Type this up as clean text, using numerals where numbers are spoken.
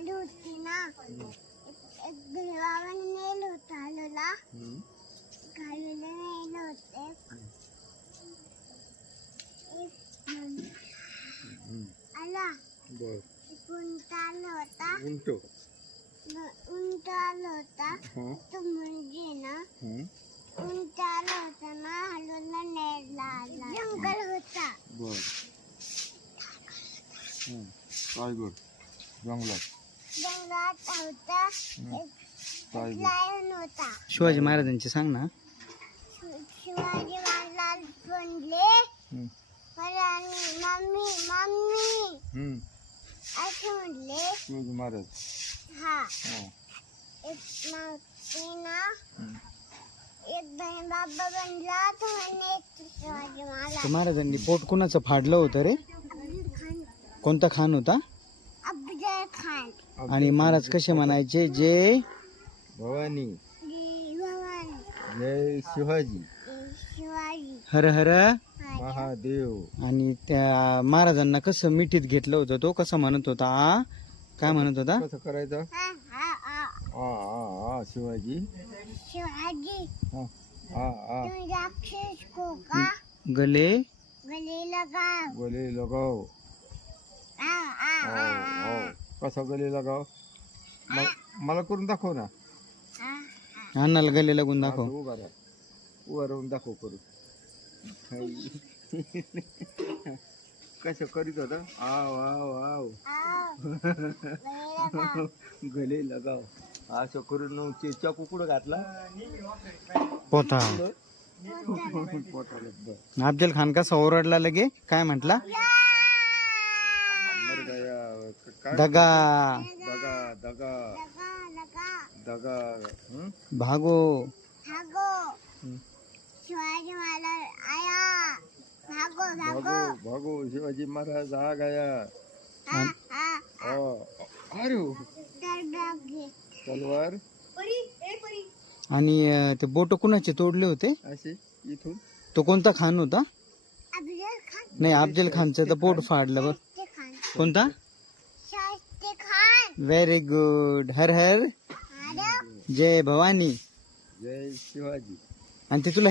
आली होती ना एक देवावर नेलं होतं आलूला घालूला नेलं होते आला उंट आला होता उंट आला होता तो म्हणजे ना उंट आला होता ना आलूला नेला आला जंगल होता काय बर जंगलात होता एक लायन होता शिवाजी महाराजांची सांग ना. शिवाजी महाराज म्हणले आणि मम्मी मम्मी असं म्हणले शिवाजी महाराज. हा एक ना एक बहीण बाबा बनला तो म्हणे शिवाजी महाराज महाराजांनी पोट कुणाचं फाडलं होतं रे? कोणता खान होता? अफजल खान. आणि महाराज कसे म्हणायचे? जय भवानी भवानी जय शिवाजी शिवाजी हर हर महादेव. आणि त्या महाराजांना कसं मिठीत घेतलं होतं? तो कसा म्हणत होता? आ काय म्हणत होता? कसं करायचं? आ शिवाजी शिवाजी आ तुम राक्षस को का गले गले लगाओ गले लगाव. कसा गले लगाव? मला करून दाखव ना. अन्नाला गले लागून दाखव. उभा राहून दाखव करू. कसं करीत होता? आव आव आव गले लगाव असं करून चाकू कुठं घातला? पोथा. पोटाला. अफजल खान कसा ओरडला लगे? काय म्हटला? दगा दगा दगा दगा. भागो. भागो शिवाजी महाराज आया भागो भागो भागो शिवाजी महाराज आ गया. अरे तलवार. आणि ते बोट कुणाचे तोडले होते? असे इथून. तो कोणता खान होता? अफजल खान. नाही, अफजल खानचं तर बोट फाडलं बघ. खान कोणता? शास्त्री खान. Very good. हर हर जय भवानी. जय शिवाजी. आणि ते तुला